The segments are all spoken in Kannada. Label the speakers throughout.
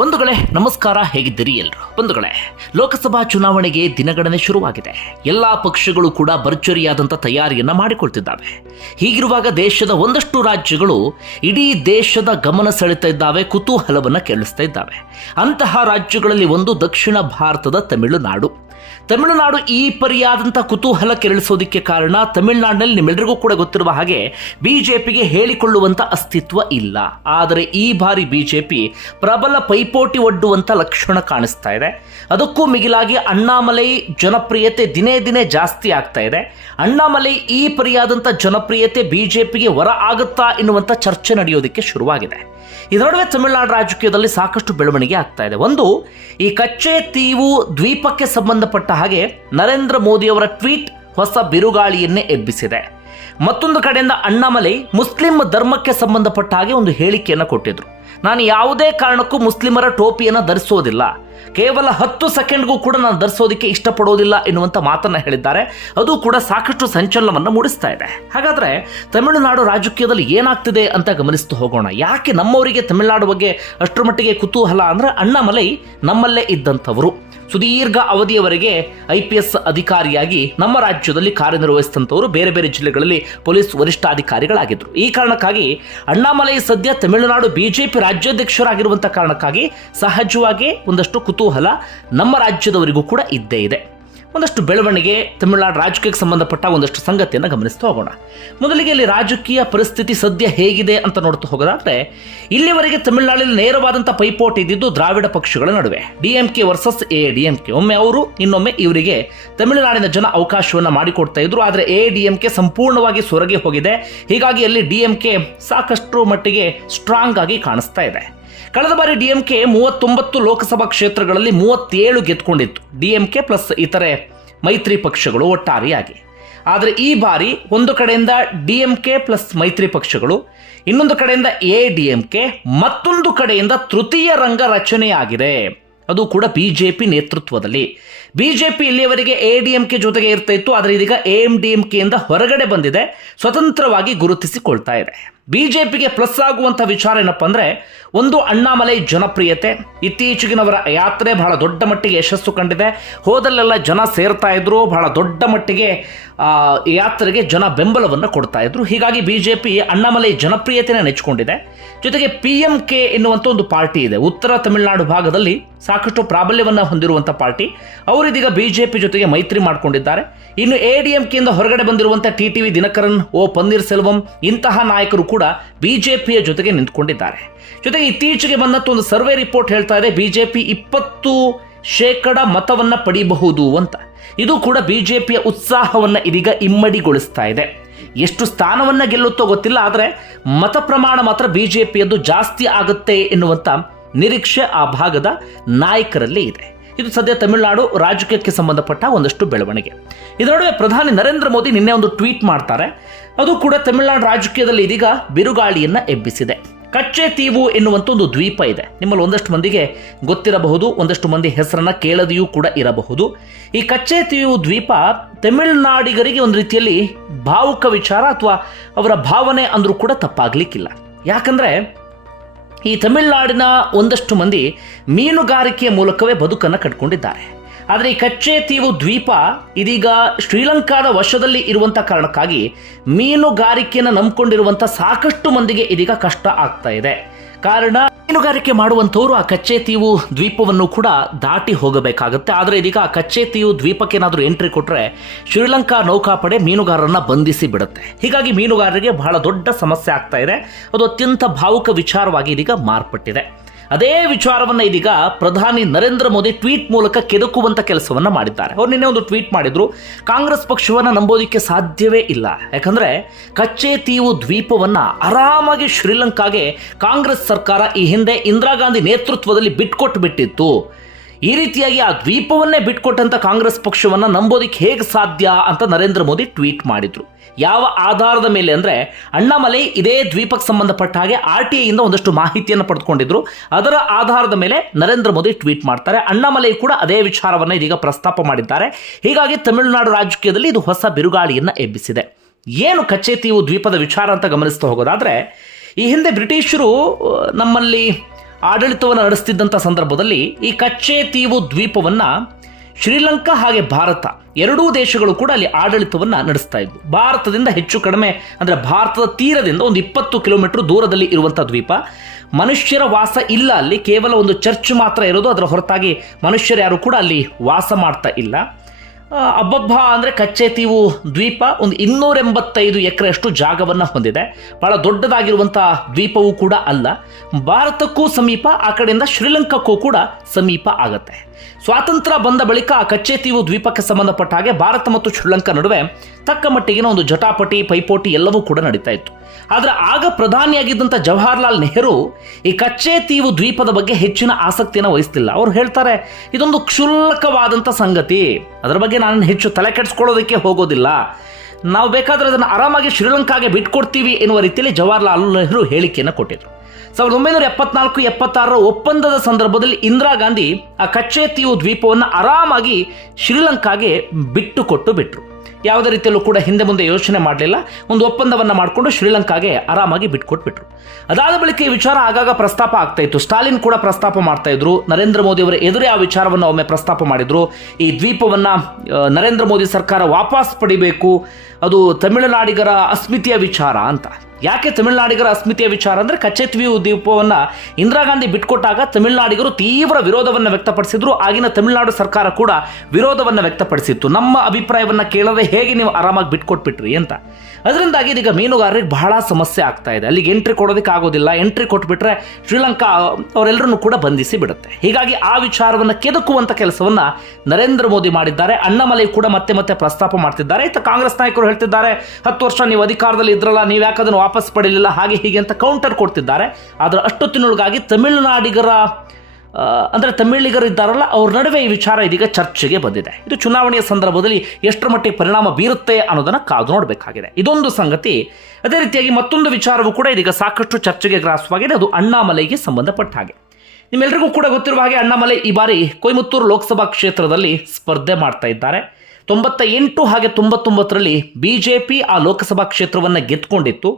Speaker 1: ಬಂಧುಗಳೇ, ನಮಸ್ಕಾರ, ಹೇಗಿದ್ದೀರಿ ಎಲ್ಲರೂ ಬಂಧುಗಳೇ, ಲೋಕಸಭಾ ಚುನಾವಣೆಗೆ ದಿನಗಣನೆ ಶುರುವಾಗಿದೆ. ಎಲ್ಲಾ ಪಕ್ಷಗಳು ಕೂಡ ಭರ್ಜರಿಯಾದಂಥ ತಯಾರಿಯನ್ನ ಮಾಡಿಕೊಳ್ತಿದ್ದಾವೆ. ಹೀಗಿರುವಾಗ ದೇಶದ ಒಂದಷ್ಟು ರಾಜ್ಯಗಳು ಇಡೀ ದೇಶದ ಗಮನ ಸೆಳೆತಾ ಇದ್ದಾವೆ, ಕುತೂಹಲವನ್ನ ಕೇಳಿಸ್ತಾ ಇದ್ದಾವೆ. ಅಂತಹ ರಾಜ್ಯಗಳಲ್ಲಿ ಒಂದು ದಕ್ಷಿಣ ಭಾರತದ ತಮಿಳುನಾಡು. ತಮಿಳುನಾಡು ಈ ಪರಿಯಾದಂಥ ಕುತೂಹಲ ಕೆರಳಿಸೋದಕ್ಕೆ ಕಾರಣ ತಮಿಳುನಾಡಿನಲ್ಲಿ ನಿಮ್ಮೆಲ್ಲರಿಗೂ ಕೂಡ ಗೊತ್ತಿರುವ ಹಾಗೆ ಬಿಜೆಪಿಗೆ ಹೇಳಿಕೊಳ್ಳುವಂತ ಅಸ್ತಿತ್ವ ಇಲ್ಲ. ಆದರೆ ಈ ಬಾರಿ ಬಿಜೆಪಿ ಪ್ರಬಲ ಪೈಪೋಟಿ ಒಡ್ಡುವಂತ ಲಕ್ಷಣ ಕಾಣಿಸ್ತಾ ಇದೆ. ಅದಕ್ಕೂ ಮಿಗಿಲಾಗಿ ಅಣ್ಣಾಮಲೈ ಜನಪ್ರಿಯತೆ ದಿನೇ ದಿನೇ ಜಾಸ್ತಿ ಆಗ್ತಾ ಇದೆ. ಅಣ್ಣಾಮಲೈ ಈ ಪರಿಯಾದಂಥ ಜನಪ್ರಿಯತೆ ಬಿಜೆಪಿಗೆ ಹೊರ ಆಗುತ್ತಾ ಎನ್ನುವಂಥ ಚರ್ಚೆ ನಡೆಯೋದಕ್ಕೆ ಶುರುವಾಗಿದೆ. ಇದರ ನಡುವೆ ತಮಿಳುನಾಡು ರಾಜಕೀಯದಲ್ಲಿ ಸಾಕಷ್ಟು ಬೆಳವಣಿಗೆ ಆಗ್ತಾ ಇದೆ. ಒಂದು, ಈ ಕಚ್ಚೆ ತೀವು ದ್ವೀಪಕ್ಕೆ ಸಂಬಂಧಪಟ್ಟ ಹಾಗೆ ನರೇಂದ್ರ ಮೋದಿಯವರ ಟ್ವೀಟ್ ಹೊಸ ಬಿರುಗಾಳಿಯನ್ನೇ ಎಬ್ಬಿಸಿದೆ. ಮತ್ತೊಂದು ಕಡೆಯಿಂದ ಅಣ್ಣಾಮಲೈ ಮುಸ್ಲಿಂ ಧರ್ಮಕ್ಕೆ ಸಂಬಂಧಪಟ್ಟ ಹಾಗೆ ಒಂದು ಹೇಳಿಕೆಯನ್ನು ಕೊಟ್ಟಿದ್ರು. ನಾನು ಯಾವುದೇ ಕಾರಣಕ್ಕೂ ಮುಸ್ಲಿಮರ ಟೋಪಿಯನ್ನು ಧರಿಸೋದಿಲ್ಲ. ಕೇವಲ ಹತ್ತು ಸೆಕೆಂಡ್ಗೂ ಕೂಡ ನಾನು ಧರಿಸೋದಕ್ಕೆ ಇಷ್ಟಪಡೋದಿಲ್ಲ ಎನ್ನುವಂಥ ಮಾತನ್ನು ಹೇಳಿದ್ದಾರೆ. ಅದು ಕೂಡ ಸಾಕಷ್ಟು ಸಂಚಲನವನ್ನು ಮೂಡಿಸ್ತಾ ಇದೆ. ಹಾಗಾದ್ರೆ ತಮಿಳುನಾಡು ರಾಜಕೀಯದಲ್ಲಿ ಏನಾಗ್ತಿದೆ ಅಂತ ಗಮನಿಸ್ತು ಹೋಗೋಣ. ಯಾಕೆ ನಮ್ಮವರಿಗೆ ತಮಿಳುನಾಡು ಬಗ್ಗೆ ಅಷ್ಟರ ಮಟ್ಟಿಗೆ ಕುತೂಹಲ ಅಂದ್ರೆ ಅಣ್ಣಾಮಲೈ ನಮ್ಮಲ್ಲೇ ಇದ್ದಂಥವರು. ಸುದೀರ್ಘ ಅವಧಿಯವರೆಗೆ ಐ ಪಿ ಎಸ್ ಅಧಿಕಾರಿಯಾಗಿ ನಮ್ಮ ರಾಜ್ಯದಲ್ಲಿ ಕಾರ್ಯನಿರ್ವಹಿಸಿದಂಥವರು ಬೇರೆ ಬೇರೆ ಜಿಲ್ಲೆಗಳಲ್ಲಿ ಪೊಲೀಸ್ ವರಿಷ್ಠಾಧಿಕಾರಿಗಳಾಗಿದ್ದರು. ಈ ಕಾರಣಕ್ಕಾಗಿ ಅಣ್ಣಾಮಲೈ ಸದ್ಯ ತಮಿಳುನಾಡು ಬಿಜೆಪಿ ರಾಜ್ಯಾಧ್ಯಕ್ಷರಾಗಿರುವಂಥ ಕಾರಣಕ್ಕಾಗಿ ಸಹಜವಾಗಿ ಒಂದಷ್ಟು ಕುತೂಹಲ ನಮ್ಮ ರಾಜ್ಯದವರಿಗೂ ಕೂಡ ಇದ್ದೇ ಇದೆ. ಒಂದಷ್ಟು ಬೆಳವಣಿಗೆ, ತಮಿಳುನಾಡು ರಾಜಕೀಯಕ್ಕೆ ಸಂಬಂಧಪಟ್ಟ ಒಂದಷ್ಟು ಸಂಗತಿಯನ್ನು ಗಮನಿಸ್ತಾ ಹೋಗೋಣ. ಮೊದಲಿಗೆ ಇಲ್ಲಿ ರಾಜಕೀಯ ಪರಿಸ್ಥಿತಿ ಸದ್ಯ ಹೇಗಿದೆ ಅಂತ ನೋಡ್ತಾ ಹೋಗೋದಾದ್ರೆ, ಇಲ್ಲಿವರೆಗೆ ತಮಿಳುನಾಡಿನಲ್ಲಿ ನೇರವಾದಂಥ ಪೈಪೋಟಿ ಇದ್ದಿದ್ದು ದ್ರಾವಿಡ ಪಕ್ಷಗಳ ನಡುವೆ. ಡಿಎಂಕೆ ವರ್ಸಸ್ ಎ ಡಿಎಂಕೆ ಒಮ್ಮೆ ಅವರು, ಇನ್ನೊಮ್ಮೆ ಇವರಿಗೆ ತಮಿಳುನಾಡಿನ ಜನ ಅವಕಾಶವನ್ನು ಮಾಡಿಕೊಡ್ತಾ ಇದ್ರು, ಆದರೆ ಎ ಡಿಎಂಕೆ ಸಂಪೂರ್ಣವಾಗಿ ಸೊರಗಿ ಹೋಗಿದೆ. ಹೀಗಾಗಿ ಅಲ್ಲಿ ಡಿಎಂಕೆ ಸಾಕಷ್ಟು ಮಟ್ಟಿಗೆ ಸ್ಟ್ರಾಂಗ್ ಆಗಿ ಕಾಣಿಸ್ತಾ ಇದೆ. ಕಳೆದ ಬಾರಿ ಡಿಎಂಕೆ ಮೂವತ್ತೊಂಬತ್ತು ಲೋಕಸಭಾ ಕ್ಷೇತ್ರಗಳಲ್ಲಿ ಮೂವತ್ತೇಳು ಗೆದ್ಕೊಂಡಿತ್ತು ಡಿಎಂಕೆ ಪ್ಲಸ್ ಇತರೆ ಮೈತ್ರಿ ಪಕ್ಷಗಳು ಒಟ್ಟಾರೆಯಾಗಿ. ಆದರೆ ಈ ಬಾರಿ ಒಂದು ಕಡೆಯಿಂದ ಡಿಎಂಕೆ ಪ್ಲಸ್ ಮೈತ್ರಿ ಪಕ್ಷಗಳು, ಇನ್ನೊಂದು ಕಡೆಯಿಂದ ಎ ಡಿಎಂಕೆ ಮತ್ತೊಂದು ಕಡೆಯಿಂದ ತೃತೀಯ ರಂಗ ರಚನೆಯಾಗಿದೆ. ಅದು ಕೂಡ ಬಿಜೆಪಿ ನೇತೃತ್ವದಲ್ಲಿ. ಬಿಜೆಪಿ ಇಲ್ಲಿಯವರೆಗೆ ಎ ಡಿ ಎಂ ಕೆ ಜೊತೆಗೆ ಇರ್ತಾ ಇತ್ತು, ಆದರೆ ಇದೀಗ ಎ ಎಂ ಡಿ ಎಂ ಕೆಯಿಂದ ಹೊರಗಡೆ ಬಂದಿದೆ, ಸ್ವತಂತ್ರವಾಗಿ ಗುರುತಿಸಿಕೊಳ್ತಾ ಇದೆ. ಬಿಜೆಪಿಗೆ ಪ್ಲಸ್ ಆಗುವಂಥ ವಿಚಾರ ಏನಪ್ಪ ಅಂದರೆ ಒಂದು ಅಣ್ಣಾಮಲೈ ಜನಪ್ರಿಯತೆ, ಇತ್ತೀಚೆಗಿನವರ ಯಾತ್ರೆ ಬಹಳ ದೊಡ್ಡ ಮಟ್ಟಿಗೆ ಯಶಸ್ಸು ಕಂಡಿದೆ. ಹೋದಲ್ಲೆಲ್ಲ ಜನ ಸೇರ್ತಾ ಇದ್ರು, ಬಹಳ ದೊಡ್ಡ ಮಟ್ಟಿಗೆ ಯಾತ್ರೆಗೆ ಜನ ಬೆಂಬಲವನ್ನು ಕೊಡ್ತಾ ಇದ್ರು. ಹೀಗಾಗಿ ಬಿಜೆಪಿ ಅಣ್ಣಾಮಲೈ ಜನಪ್ರಿಯತೆಯನ್ನು ನೆಚ್ಚಿಕೊಂಡಿದೆ. ಜೊತೆಗೆ ಪಿ ಎಂ ಕೆ ಎನ್ನುವಂಥ ಒಂದು ಪಾರ್ಟಿ ಇದೆ. ಉತ್ತರ ತಮಿಳುನಾಡು ಭಾಗದಲ್ಲಿ ಸಾಕಷ್ಟು ಪ್ರಾಬಲ್ಯವನ್ನು ಹೊಂದಿರುವಂಥ ಪಾರ್ಟಿ. ಅವರಿದೀಗ ಬಿಜೆಪಿ ಜೊತೆಗೆ ಮೈತ್ರಿ ಮಾಡಿಕೊಂಡಿದ್ದಾರೆ. ಇನ್ನು ಎ ಡಿ ಎಂ ಕೆಯಿಂದ ಹೊರಗಡೆ ಬಂದಿರುವಂಥ T T V Dhinakaran, O Panneer Selvam, ಇಂತಹ ನಾಯಕರು ಕೂಡ ಬಿಜೆಪಿಯ ಜೊತೆಗೆ ನಿಂತ್ಕೊಂಡಿದ್ದಾರೆ. ಜೊತೆಗೆ ಇತ್ತೀಚೆಗೆ ಬಂದಂಥ ಒಂದು ಸರ್ವೆ ರಿಪೋರ್ಟ್ ಹೇಳ್ತಾ ಇದೆ, ಬಿಜೆಪಿ ಇಪ್ಪತ್ತು ಶೇಕಡ ಮತವನ್ನ ಪಡೆಯಬಹುದು ಅಂತ. ಇದು ಕೂಡ ಬಿಜೆಪಿಯ ಉತ್ಸಾಹವನ್ನ ಇದೀಗ ಇಮ್ಮಡಿಗೊಳಿಸ್ತಾ ಇದೆ. ಎಷ್ಟು ಸ್ಥಾನವನ್ನ ಗೆಲ್ಲುತ್ತೋ ಗೊತ್ತಿಲ್ಲ, ಆದರೆ ಮತ ಪ್ರಮಾಣ ಮಾತ್ರ ಬಿಜೆಪಿಯದ್ದು ಜಾಸ್ತಿ ಆಗುತ್ತೆ ಎನ್ನುವಂತ ನಿರೀಕ್ಷೆ ಆ ಭಾಗದ ನಾಯಕರಲ್ಲಿ ಇದೆ. ಇದು ಸದ್ಯ ತಮಿಳುನಾಡು ರಾಜಕೀಯಕ್ಕೆ ಸಂಬಂಧಪಟ್ಟ ಒಂದಷ್ಟು ಬೆಳವಣಿಗೆ. ಇದರ ನಡುವೆ ಪ್ರಧಾನಿ ನರೇಂದ್ರ ಮೋದಿ ನಿನ್ನೆ ಒಂದು ಟ್ವೀಟ್ ಮಾಡ್ತಾರೆ. ಅದು ಕೂಡ ತಮಿಳುನಾಡು ರಾಜಕೀಯದಲ್ಲಿ ಇದೀಗ ಬಿರುಗಾಳಿಯನ್ನ ಎಬ್ಬಿಸಿದೆ. ಕಚ್ಚೆ ತೀವು ಎನ್ನುವಂಥ ಒಂದು ದ್ವೀಪ ಇದೆ. ನಿಮ್ಮಲ್ಲಿ ಒಂದಷ್ಟು ಮಂದಿಗೆ ಗೊತ್ತಿರಬಹುದು, ಒಂದಷ್ಟು ಮಂದಿ ಹೆಸರನ್ನ ಕೇಳದೆಯೂ ಕೂಡ ಇರಬಹುದು. ಈ ಕಚ್ಚೆ ತೀವು ದ್ವೀಪ ತಮಿಳುನಾಡಿಗರಿಗೆ ಒಂದು ರೀತಿಯಲ್ಲಿ ಭಾವುಕ ವಿಚಾರ ಅಥವಾ ಅವರ ಭಾವನೆ ಅಂದರೂ ಕೂಡ ತಪ್ಪಾಗ್ಲಿಕ್ಕಿಲ್ಲ. ಯಾಕಂದ್ರೆ ಈ ತಮಿಳುನಾಡಿನ ಒಂದಷ್ಟು ಮಂದಿ ಮೀನುಗಾರಿಕೆಯ ಮೂಲಕವೇ ಬದುಕನ್ನು ಕಟ್ಕೊಂಡಿದ್ದಾರೆ. ಆದರೆ ಈ ಕಚ್ಚೆ ತೀವು ದ್ವೀಪ ಇದೀಗ ಶ್ರೀಲಂಕಾದ ವಶದಲ್ಲಿ ಇರುವಂಥ ಕಾರಣಕ್ಕಾಗಿ ಮೀನುಗಾರಿಕೆಯನ್ನು ನಂಬಿಕೊಂಡಿರುವಂಥ ಸಾಕಷ್ಟು ಮಂದಿಗೆ ಇದೀಗ ಕಷ್ಟ ಆಗ್ತಾ ಇದೆ. ಕಾರಣ ಮೀನುಗಾರಿಕೆ ಮಾಡುವಂಥವ್ರು ಆ ಕಚ್ಚೆ ತೀವು ದ್ವೀಪವನ್ನು ಕೂಡ ದಾಟಿ ಹೋಗಬೇಕಾಗುತ್ತೆ. ಆದರೆ ಇದೀಗ ಆ ಕಚ್ಚೆ ತೀವು ದ್ವೀಪಕ್ಕೆ ಏನಾದರೂ ಎಂಟ್ರಿ ಕೊಟ್ಟರೆ ಶ್ರೀಲಂಕಾ ನೌಕಾಪಡೆ ಮೀನುಗಾರರನ್ನ ಬಂಧಿಸಿ ಬಿಡುತ್ತೆ. ಹೀಗಾಗಿ ಮೀನುಗಾರರಿಗೆ ಬಹಳ ದೊಡ್ಡ ಸಮಸ್ಯೆ ಆಗ್ತಾ ಇದೆ. ಅದು ಅತ್ಯಂತ ಭಾವುಕ ವಿಚಾರವಾಗಿ ಇದೀಗ ಮಾರ್ಪಟ್ಟಿದೆ. ಅದೇ ವಿಚಾರವನ್ನು ಇದೀಗ ಪ್ರಧಾನಿ ನರೇಂದ್ರ ಮೋದಿ ಟ್ವೀಟ್ ಮೂಲಕ ಕೆದಕುವಂತ ಕೆಲಸವನ್ನು ಮಾಡಿದ್ದಾರೆ. ಅವ್ರು ನಿನ್ನೆ ಒಂದು ಟ್ವೀಟ್ ಮಾಡಿದ್ರು, ಕಾಂಗ್ರೆಸ್ ಪಕ್ಷವನ್ನ ನಂಬೋದಿಕ್ಕೆ ಸಾಧ್ಯವೇ ಇಲ್ಲ. ಯಾಕಂದ್ರೆ ಕಚ್ಚೆ ತೀವು ದ್ವೀಪವನ್ನ ಆರಾಮಾಗಿ ಶ್ರೀಲಂಕಾಗೆ ಕಾಂಗ್ರೆಸ್ ಸರ್ಕಾರ ಈ ಹಿಂದೆ ಇಂದಿರಾ ಗಾಂಧಿ ನೇತೃತ್ವದಲ್ಲಿ ಬಿಟ್ಕೊಟ್ಟು ಬಿಟ್ಟಿತ್ತು ಈ ರೀತಿಯಾಗಿ ಆ ದ್ವೀಪವನ್ನೇ ಬಿಟ್ಕೊಟ್ಟಂತ ಕಾಂಗ್ರೆಸ್ ಪಕ್ಷವನ್ನ ನಂಬೋದಿಕ್ಕೆ ಹೇಗೆ ಸಾಧ್ಯ ಅಂತ ನರೇಂದ್ರ ಮೋದಿ ಟ್ವೀಟ್ ಮಾಡಿದ್ರು. ಯಾವ ಆಧಾರದ ಮೇಲೆ ಅಂದ್ರೆ ಅಣ್ಣಾಮಲೈ ಇದೇ ದ್ವೀಪಕ್ಕೆ ಸಂಬಂಧಪಟ್ಟ ಹಾಗೆ ಆರ್ ಟಿ ಐಯಿಂದ ಒಂದಷ್ಟು ಮಾಹಿತಿಯನ್ನು ಪಡೆದುಕೊಂಡಿದ್ರು. ಅದರ ಆಧಾರದ ಮೇಲೆ ನರೇಂದ್ರ ಮೋದಿ ಟ್ವೀಟ್ ಮಾಡ್ತಾರೆ. ಅಣ್ಣಾಮಲೈ ಕೂಡ ಅದೇ ವಿಚಾರವನ್ನ ಇದೀಗ ಪ್ರಸ್ತಾಪ ಮಾಡಿದ್ದಾರೆ. ಹೀಗಾಗಿ ತಮಿಳುನಾಡು ರಾಜಕೀಯದಲ್ಲಿ ಇದು ಹೊಸ ಬಿರುಗಾಳಿಯನ್ನ ಎಬ್ಬಿಸಿದೆ. ಏನು ಕಚೇತಿಯು ದ್ವೀಪದ ವಿಚಾರ ಅಂತ ಗಮನಿಸ್ತಾ ಹೋಗೋದಾದ್ರೆ, ಈ ಹಿಂದೆ ಬ್ರಿಟಿಷರು ನಮ್ಮಲ್ಲಿ ಆಡಳಿತವನ್ನು ನಡೆಸ್ತಿದ್ದಂಥ ಸಂದರ್ಭದಲ್ಲಿ ಈ ಕಚ್ಚೆ ತೀವು ದ್ವೀಪವನ್ನ ಶ್ರೀಲಂಕಾ ಹಾಗೆ ಭಾರತ ಎರಡೂ ದೇಶಗಳು ಕೂಡ ಅಲ್ಲಿ ಆಡಳಿತವನ್ನ ನಡೆಸ್ತಾ ಇದ್ವು. ಭಾರತದಿಂದ ಹೆಚ್ಚು ಕಡಿಮೆ ಅಂದ್ರೆ ಭಾರತದ ತೀರದಿಂದ ಒಂದು ಇಪ್ಪತ್ತು ಕಿಲೋಮೀಟರ್ ದೂರದಲ್ಲಿ ಇರುವಂಥ ದ್ವೀಪ. ಮನುಷ್ಯರ ವಾಸ ಇಲ್ಲ ಅಲ್ಲಿ, ಕೇವಲ ಒಂದು ಚರ್ಚ್ ಮಾತ್ರ ಇರೋದು, ಅದರ ಹೊರತಾಗಿ ಮನುಷ್ಯರು ಯಾರು ಕೂಡ ಅಲ್ಲಿ ವಾಸ ಮಾಡ್ತಾ ಇಲ್ಲ. ಅಬ್ಬಬ್ಬ ಅಂದರೆ ಕಚ್ಚೆತೀವು ದ್ವೀಪ, ಒಂದು ಇನ್ನೂರ ಎಂಬತ್ತೈದು ಎಕರೆಯಷ್ಟು ಜಾಗವನ್ನು ಹೊಂದಿದೆ. ಬಹಳ ದೊಡ್ಡದಾಗಿರುವಂಥ ದ್ವೀಪವೂ ಕೂಡ ಅಲ್ಲ. ಭಾರತಕ್ಕೂ ಸಮೀಪ, ಆ ಕಡೆಯಿಂದ ಶ್ರೀಲಂಕಾಕ್ಕೂ ಕೂಡ ಸಮೀಪ ಆಗತ್ತೆ. ಸ್ವಾತಂತ್ರ್ಯ ಬಂದ ಬಳಿಕ ಕಚ್ಚೆತೀವು ದ್ವೀಪಕ್ಕೆ ಸಂಬಂಧಪಟ್ಟ ಹಾಗೆ ಭಾರತ ಮತ್ತು ಶ್ರೀಲಂಕಾ ನಡುವೆ ತಕ್ಕ ಮಟ್ಟಿಗಿನ ಒಂದು ಜಟಾಪಟಿ, ಪೈಪೋಟಿ ಎಲ್ಲವೂ ಕೂಡ ನಡೀತಾ ಇತ್ತು. ಆದರೆ ಆಗ ಪ್ರಧಾನಿಯಾಗಿದ್ದಂಥ ಜವಾಹರ್ಲಾಲ್ ನೆಹರು ಈ ಕಚ್ಚೆ ತೀವು ದ್ವೀಪದ ಬಗ್ಗೆ ಹೆಚ್ಚಿನ ಆಸಕ್ತಿಯನ್ನು ವಹಿಸ್ತಿಲ್ಲ ಅವ್ರು ಹೇಳ್ತಾರೆ, ಇದೊಂದು ಕ್ಷುಲ್ಲಕವಾದಂಥ ಸಂಗತಿ. ಅದರ ಬಗ್ಗೆ ನಾನು ಹೆಚ್ಚು ತಲೆ ಕೆಡಿಸ್ಕೊಳ್ಳೋದಕ್ಕೆ ಹೋಗೋದಿಲ್ಲ. ನಾವು ಬೇಕಾದ್ರೆ ಅದನ್ನು ಆರಾಮಾಗಿ ಶ್ರೀಲಂಕಾಗೆ ಬಿಟ್ಕೊಡ್ತೀವಿ ಎನ್ನುವ ರೀತಿಯಲ್ಲಿ ಜವಾಹರ್ಲಾಲ್ ನೆಹರು ಹೇಳಿಕೆಯನ್ನು ಕೊಟ್ಟಿದ್ರು. ಸಾವಿರದ ಒಂಬೈನೂರ ಎಪ್ಪತ್ನಾಲ್ಕು, ಎಪ್ಪತ್ತಾರರ ಒಪ್ಪಂದದ ಸಂದರ್ಭದಲ್ಲಿ ಇಂದಿರಾ ಗಾಂಧಿ ಆ ಕಚ್ಚೆ ದ್ವೀಪವನ್ನ ದ್ವೀಪವನ್ನು ಆರಾಮಾಗಿ ಶ್ರೀಲಂಕಾಗೆ ಬಿಟ್ಟು ಕೊಟ್ಟು ಬಿಟ್ರು. ಯಾವುದೇ ರೀತಿಯಲ್ಲೂ ಕೂಡ ಹಿಂದೆ ಮುಂದೆ ಯೋಚನೆ ಮಾಡಲಿಲ್ಲ. ಒಂದು ಒಪ್ಪಂದವನ್ನು ಮಾಡಿಕೊಂಡು ಶ್ರೀಲಂಕಾಗೆ ಆರಾಮಾಗಿ ಬಿಟ್ಕೊಟ್ಬಿಟ್ರು ಅದಾದ ಬಳಿಕ ಈ ವಿಚಾರ ಆಗಾಗ ಪ್ರಸ್ತಾಪ ಆಗ್ತಾ ಇತ್ತು. ಸ್ಟಾಲಿನ್ ಕೂಡ ಪ್ರಸ್ತಾಪ ಮಾಡ್ತಾ ಇದ್ರು. ನರೇಂದ್ರ ಮೋದಿ ಅವರ ಎದುರೇ ಆ ವಿಚಾರವನ್ನು ಒಮ್ಮೆ ಪ್ರಸ್ತಾಪ ಮಾಡಿದ್ರು. ಈ ದ್ವೀಪವನ್ನ ನರೇಂದ್ರ ಮೋದಿ ಸರ್ಕಾರ ವಾಪಸ್ ಪಡಿಬೇಕು. ಅದು ತಮಿಳುನಾಡಿಗರ ಅಸ್ಮಿತೆಯ ವಿಚಾರ ಅಂತ. ಯಾಕೆ ತಮಿಳುನಾಡಿಗರ ಅಸ್ಮಿತೆಯ ವಿಚಾರ ಅಂದರೆ ಕಚ್ಚೆತ್ವಿ ದ್ವೀಪವನ್ನು ಇಂದಿರಾ ಗಾಂಧಿ ಬಿಟ್ಕೊಟ್ಟಾಗ ತಮಿಳುನಾಡಿಗರು ತೀವ್ರ ವಿರೋಧವನ್ನು ವ್ಯಕ್ತಪಡಿಸಿದ್ರು. ಆಗಿನ ತಮಿಳುನಾಡು ಸರ್ಕಾರ ಕೂಡ ವಿರೋಧವನ್ನು ವ್ಯಕ್ತಪಡಿಸಿತ್ತು. ನಮ್ಮ ಅಭಿಪ್ರಾಯವನ್ನ ಕೇಳದೆ ಹೇಗೆ ನೀವು ಆರಾಮಾಗಿ ಬಿಟ್ಕೊಟ್ಬಿಟ್ರಿ ಅಂತ. ಅದರಿಂದಾಗಿ ಇದೀಗ ಮೀನುಗಾರರಿಗೆ ಬಹಳ ಸಮಸ್ಯೆ ಆಗ್ತಾ ಇದೆ. ಅಲ್ಲಿಗೆ ಎಂಟ್ರಿ ಕೊಡೋದಕ್ಕೆ ಆಗೋದಿಲ್ಲ. ಎಂಟ್ರಿ ಕೊಟ್ಬಿಟ್ರೆ ಶ್ರೀಲಂಕಾ ಅವರೆಲ್ಲರನ್ನು ಕೂಡ ಬಂಧಿಸಿ ಬಿಡುತ್ತೆ. ಹೀಗಾಗಿ ಆ ವಿಚಾರವನ್ನು ಕೆದಕುವಂಥ ಕೆಲಸವನ್ನ ನರೇಂದ್ರ ಮೋದಿ ಮಾಡಿದ್ದಾರೆ. ಅಣ್ಣಾಮಲೈ ಕೂಡ ಮತ್ತೆ ಮತ್ತೆ ಪ್ರಸ್ತಾಪ ಮಾಡ್ತಿದ್ದಾರೆ. ಇತ್ತ ಕಾಂಗ್ರೆಸ್ ನಾಯಕರು ಹೇಳ್ತಿದ್ದಾರೆ, ಹತ್ತು ವರ್ಷ ನೀವು ಅಧಿಕಾರದಲ್ಲಿ ಇದ್ರಲ್ಲ ನೀವು ಯಾಕೆ ಅದನ್ನು ವಾಪಸ್ ಪಡೆಯಲಿಲ್ಲ. ಹಾಗೆ ಹೀಗೆ ಅಂತ ಕೌಂಟರ್ ಕೊಡ್ತಿದ್ದಾರೆ. ಆದರೆ ಅಷ್ಟೊತ್ತಿನೊಳಗಾಗಿ ತಮಿಳುನಾಡಿಗರ ಅಂದರೆ ಅಂದ್ರೆ ತಮಿಳಿಗರು ಇದ್ದಾರಲ್ಲ, ಅವ್ರ ನಡುವೆ ಈ ವಿಚಾರ ಇದೀಗ ಚರ್ಚೆಗೆ ಬಂದಿದೆ. ಇದು ಚುನಾವಣೆಯ ಸಂದರ್ಭದಲ್ಲಿ ಎಷ್ಟರ ಮಟ್ಟಿಗೆ ಪರಿಣಾಮ ಬೀರುತ್ತೆ ಅನ್ನೋದನ್ನು ಕಾದು ನೋಡಬೇಕಾಗಿದೆ. ಇದೊಂದು ಸಂಗತಿ. ಅದೇ ರೀತಿಯಾಗಿ ಮತ್ತೊಂದು ವಿಚಾರವೂ ಕೂಡ ಇದೀಗ ಸಾಕಷ್ಟು ಚರ್ಚೆಗೆ ಗ್ರಾಸವಾಗಿದೆ. ಅದು ಅಣ್ಣಾಮಲೆಗೆ ಸಂಬಂಧಪಟ್ಟ ಹಾಗೆ. ನಿಮ್ಮೆಲ್ಲರಿಗೂ ಕೂಡ ಗೊತ್ತಿರುವ ಹಾಗೆ ಅಣ್ಣಾಮಲೆ ಈ ಬಾರಿ ಕೊಯಮತ್ತೂರು ಲೋಕಸಭಾ ಕ್ಷೇತ್ರದಲ್ಲಿ ಸ್ಪರ್ಧೆ ಮಾಡ್ತಾ ಇದ್ದಾರೆ. ತೊಂಬತ್ತ ಎಂಟು ಹಾಗೆ ತೊಂಬತ್ತೊಂಬತ್ತರಲ್ಲಿ ಬಿ ಜೆ ಪಿ ಆ ಲೋಕಸಭಾ ಕ್ಷೇತ್ರವನ್ನು ಗೆದ್ಕೊಂಡಿತ್ತು.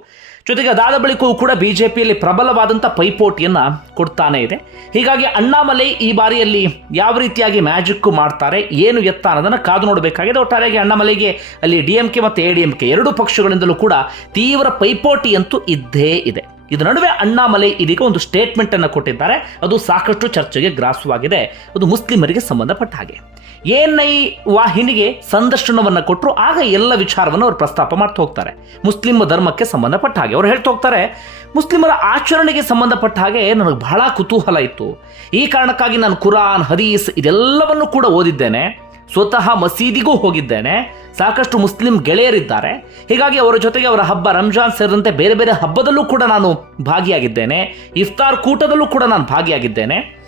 Speaker 1: ಜೊತೆಗೆ ಅದಾದ ಬಳಿಕವೂ ಕೂಡ ಬಿಜೆಪಿಯಲ್ಲಿ ಪ್ರಬಲವಾದಂಥ ಪೈಪೋಟಿಯನ್ನು ಕೊಡ್ತಾನೆ ಇದೆ. ಹೀಗಾಗಿ ಅಣ್ಣಾಮಲೈ ಈ ಬಾರಿಯಲ್ಲಿ ಯಾವ ರೀತಿಯಾಗಿ ಮ್ಯಾಜಿಕ್ ಮಾಡ್ತಾರೆ, ಏನು ಎತ್ತ ಅನ್ನೋದನ್ನು ಕಾದು ನೋಡಬೇಕಾಗಿದೆ. ಒಟ್ಟಾರೆಯಾಗಿ ಅಣ್ಣಾಮಲೈಗೆ ಅಲ್ಲಿ ಡಿ ಎಂ ಕೆ ಮತ್ತು ಎ ಡಿ ಎಂ ಕೆ ಎರಡೂ ಪಕ್ಷಗಳಿಂದಲೂ ಕೂಡ ತೀವ್ರ ಪೈಪೋಟಿ ಅಂತೂ ಇದ್ದೇ ಇದೆ. ಇದರ ನಡುವೆ ಅಣ್ಣಾಮಲೈ ಇದೀಗ ಒಂದು ಸ್ಟೇಟ್ಮೆಂಟ್ ಅನ್ನು ಕೊಟ್ಟಿದ್ದಾರೆ. ಅದು ಸಾಕಷ್ಟು ಚರ್ಚೆಗೆ ಗ್ರಾಸವಾಗಿದೆ. ಅದು ಮುಸ್ಲಿಮರಿಗೆ ಸಂಬಂಧಪಟ್ಟ ಹಾಗೆ. ಎನ್ಐ ವಾಹಿನಿಗೆ ಸಂದರ್ಶನವನ್ನು ಕೊಟ್ಟರು ಆಗ ಎಲ್ಲ ವಿಚಾರವನ್ನು ಅವರು ಪ್ರಸ್ತಾಪ ಮಾಡ್ತಾ ಹೋಗ್ತಾರೆ. ಮುಸ್ಲಿಂ ಧರ್ಮಕ್ಕೆ ಸಂಬಂಧಪಟ್ಟ ಹಾಗೆ ಅವ್ರು ಹೇಳ್ತಾ ಹೋಗ್ತಾರೆ. ಮುಸ್ಲಿಮರ ಆಚರಣೆಗೆ ಸಂಬಂಧಪಟ್ಟ ಹಾಗೆ ನನಗೆ ಬಹಳ ಕುತೂಹಲ ಇತ್ತು. ಈ ಕಾರಣಕ್ಕಾಗಿ ನಾನು ಕುರಾನ್, ಹದೀಸ್ ಇದೆಲ್ಲವನ್ನು ಕೂಡ ಓದಿದ್ದೇನೆ. ಸ್ವತಃ ಮಸೀದಿಗೂ ಹೋಗಿದ್ದೇನೆ. ಸಾಕಷ್ಟು ಮುಸ್ಲಿಂ ಗೆಳೆಯರಿದ್ದಾರೆ. ಹೀಗಾಗಿ ಅವರ ಜೊತೆಗೆ ಅವರ ಹಬ್ಬ ರಂಜಾನ್ ಸೇರಿದಂತೆ ಬೇರೆ ಬೇರೆ ಹಬ್ಬದಲ್ಲೂ ಕೂಡ ನಾನು ಭಾಗಿಯಾಗಿದ್ದೇನೆ. ಇಫ್ತಾರ್ ಕೂಟದಲ್ಲೂ ಕೂಡ ನಾನು ಭಾಗಿಯಾಗಿದ್ದೇನೆ.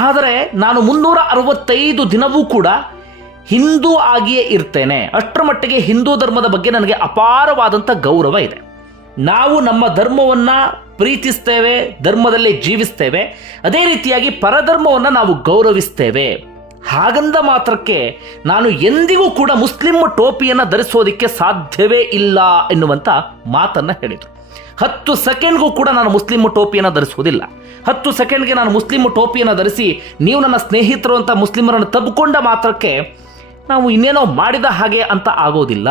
Speaker 1: ಆದರೆ ನಾನು ಮುನ್ನೂರ ಅರವತ್ತೈದು ದಿನವೂ ಕೂಡ ಹಿಂದೂ ಆಗಿಯೇ ಇರ್ತೇನೆ. ಅಷ್ಟರ ಮಟ್ಟಿಗೆ ಹಿಂದೂ ಧರ್ಮದ ಬಗ್ಗೆ ನನಗೆ ಅಪಾರವಾದಂಥ ಗೌರವ ಇದೆ. ನಾವು ನಮ್ಮ ಧರ್ಮವನ್ನು ಪ್ರೀತಿಸ್ತೇವೆ, ಧರ್ಮದಲ್ಲಿ ಜೀವಿಸ್ತೇವೆ. ಅದೇ ರೀತಿಯಾಗಿ ಪರಧರ್ಮವನ್ನು ನಾವು ಗೌರವಿಸ್ತೇವೆ. ಹಾಗಂದ ಮಾತ್ರಕ್ಕೆ ನಾನು ಎಂದಿಗೂ ಕೂಡ ಮುಸ್ಲಿಂ ಟೋಪಿಯನ್ನು ಧರಿಸೋದಕ್ಕೆ ಸಾಧ್ಯವೇ ಇಲ್ಲ ಎನ್ನುವಂಥ ಮಾತನ್ನು ಹೇಳಿದರು. ಹತ್ತು ಸೆಕೆಂಡ್ಗೂ ಕೂಡ ನಾನು ಮುಸ್ಲಿಂ ಟೋಪಿಯನ್ನು ಧರಿಸುವುದಿಲ್ಲ ಹತ್ತು ಸೆಕೆಂಡ್ಗೆ ನಾನು ಮುಸ್ಲಿಂ ಟೋಪಿಯನ್ನು ಧರಿಸಿ ನೀವು ನನ್ನ ಸ್ನೇಹಿತರು ಅಂತ ಮುಸ್ಲಿಮರನ್ನು ತಬ್ಕೊಂಡ ಮಾತ್ರಕ್ಕೆ ನಾವು ಇನ್ನೇನೋ ಮಾಡಿದ ಹಾಗೆ ಅಂತ ಆಗೋದಿಲ್ಲ.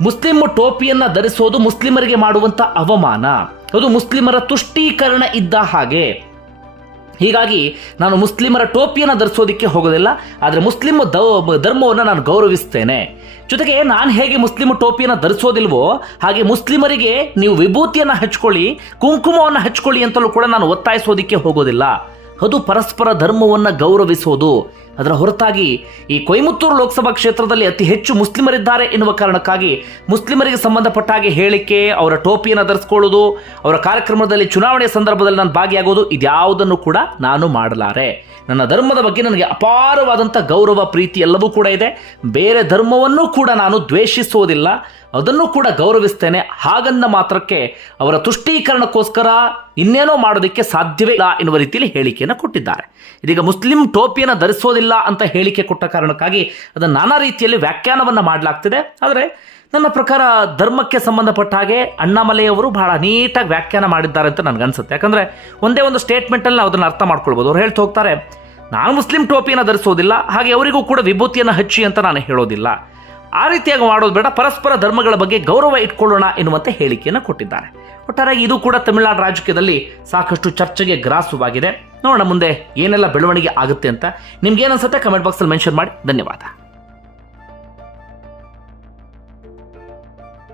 Speaker 1: ಮುಸ್ಲಿಂ ಟೋಪಿಯನ್ನು ಧರಿಸೋದು ಮುಸ್ಲಿಮರಿಗೆ ಮಾಡುವಂಥ ಅವಮಾನ. ಅದು ಮುಸ್ಲಿಮರ ತುಷ್ಟೀಕರಣ ಇದ್ದ ಹಾಗೆ. ಹೀಗಾಗಿ ನಾನು ಮುಸ್ಲಿಮರ ಟೋಪಿಯನ್ನು ಧರಿಸೋದಕ್ಕೆ ಹೋಗೋದಿಲ್ಲ, ಆದರೆ ಮುಸ್ಲಿಮ್ ಧರ್ಮವನ್ನು ನಾನು ಗೌರವಿಸ್ತೇನೆ. ಜೊತೆಗೆ ನಾನು ಹೇಗೆ ಮುಸ್ಲಿಮ್ ಟೋಪಿಯನ್ನು ಧರಿಸೋದಿಲ್ವೋ, ಹಾಗೆ ಮುಸ್ಲಿಮರಿಗೆ ನೀವು ವಿಭೂತಿಯನ್ನು ಹಚ್ಕೊಳ್ಳಿ, ಕುಂಕುಮವನ್ನು ಹಚ್ಕೊಳ್ಳಿ ಅಂತಲೂ ಕೂಡ ನಾನು ಒತ್ತಾಯಿಸೋದಕ್ಕೆ ಹೋಗೋದಿಲ್ಲ. ಅದು ಪರಸ್ಪರ ಧರ್ಮವನ್ನು ಗೌರವಿಸೋದು. ಅದರ ಹೊರತಾಗಿ ಈ ಕೊಯಮತ್ತೂರು ಲೋಕಸಭಾ ಕ್ಷೇತ್ರದಲ್ಲಿ ಅತಿ ಹೆಚ್ಚು ಮುಸ್ಲಿಮರಿದ್ದಾರೆ ಎನ್ನುವ ಕಾರಣಕ್ಕಾಗಿ ಮುಸ್ಲಿಮರಿಗೆ ಸಂಬಂಧಪಟ್ಟ ಹಾಗೆ ಹೇಳಿಕೆ, ಅವರ ಟೋಪಿಯನ್ನು ಧರಿಸ್ಕೊಳ್ಳೋದು, ಅವರ ಕಾರ್ಯಕ್ರಮದಲ್ಲಿ ಚುನಾವಣೆಯ ಸಂದರ್ಭದಲ್ಲಿ ನಾನು ಭಾಗಿಯಾಗೋದು ಇದ್ಯಾವುದನ್ನು ಕೂಡ ನಾನು ಮಾಡಲಾರೆ. ನನ್ನ ಧರ್ಮದ ಬಗ್ಗೆ ನನಗೆ ಅಪಾರವಾದಂಥ ಗೌರವ, ಪ್ರೀತಿ ಎಲ್ಲವೂ ಕೂಡ ಇದೆ. ಬೇರೆ ಧರ್ಮವನ್ನೂ ಕೂಡ ನಾನು ದ್ವೇಷಿಸೋದಿಲ್ಲ ಅದನ್ನು ಕೂಡ ಗೌರವಿಸ್ತೇನೆ. ಹಾಗಂದ ಮಾತ್ರಕ್ಕೆ ಅವರ ತುಷ್ಟೀಕರಣಕ್ಕೋಸ್ಕರ ಇನ್ನೇನೋ ಮಾಡೋದಕ್ಕೆ ಸಾಧ್ಯವೇ ಇಲ್ಲ ಎನ್ನುವ ರೀತಿಯಲ್ಲಿ ಹೇಳಿಕೆಯನ್ನು ಕೊಟ್ಟಿದ್ದಾರೆ. ಇದೀಗ ಮುಸ್ಲಿಂ ಟೋಪಿಯನ್ನು ಧರಿಸೋದಿಲ್ಲ ಅಂತ ಹೇಳಿಕೆ ಕೊಟ್ಟ ಕಾರಣಕ್ಕಾಗಿ ಅದನ್ನು ನಾನಾ ರೀತಿಯಲ್ಲಿ ವ್ಯಾಖ್ಯಾನವನ್ನು ಮಾಡಲಾಗ್ತಿದೆ. ಆದರೆ ನನ್ನ ಪ್ರಕಾರ ಧರ್ಮಕ್ಕೆ ಸಂಬಂಧಪಟ್ಟ ಹಾಗೆ ಅಣ್ಣಾಮಲೆಯವರು ಬಹಳ ನೀಟಾಗಿ ವ್ಯಾಖ್ಯಾನ ಮಾಡಿದ್ದಾರೆ ಅಂತ ನನಗನ್ಸುತ್ತೆ. ಯಾಕಂದರೆ ಒಂದೇ ಒಂದು ಸ್ಟೇಟ್ಮೆಂಟಲ್ಲಿ ನಾವು ಅದನ್ನು ಅರ್ಥ ಮಾಡ್ಕೊಳ್ಬೋದು. ಅವ್ರು ಹೇಳ್ತಾ ಹೋಗ್ತಾರೆ, ನಾನು ಮುಸ್ಲಿಂ ಟೋಪಿಯನ್ನು ಧರಿಸೋದಿಲ್ಲ, ಹಾಗೆ ಅವರಿಗೂ ಕೂಡ ವಿಭೂತಿಯನ್ನು ಹಚ್ಚಿ ಅಂತ ನಾನು ಹೇಳೋದಿಲ್ಲ. ಆ ರೀತಿಯಾಗಿ ಮಾಡೋದು ಬೇಡ, ಪರಸ್ಪರ ಧರ್ಮಗಳ ಬಗ್ಗೆ ಗೌರವ ಇಟ್ಕೊಳ್ಳೋಣ ಎನ್ನುವಂತೆ ಹೇಳಿಕೆಯನ್ನು ಕೊಟ್ಟಿದ್ದಾರೆ. ಒಟ್ಟಾರೆಯಾಗಿ ಇದು ಕೂಡ ತಮಿಳುನಾಡು ರಾಜಕೀಯದಲ್ಲಿ ಸಾಕಷ್ಟು ಚರ್ಚೆಗೆ ಗ್ರಾಸವಾಗಿದೆ. ನೋಡೋಣ ಮುಂದೆ ಏನೆಲ್ಲ ಬೆಳವಣಿಗೆ ಆಗುತ್ತೆ ಅಂತ. ನಿಮ್ಗೆ ಏನನ್ಸುತ್ತೆ ಕಮೆಂಟ್ ಬಾಕ್ಸಲ್ಲಿ ಮೆನ್ಷನ್ ಮಾಡಿ. ಧನ್ಯವಾದ.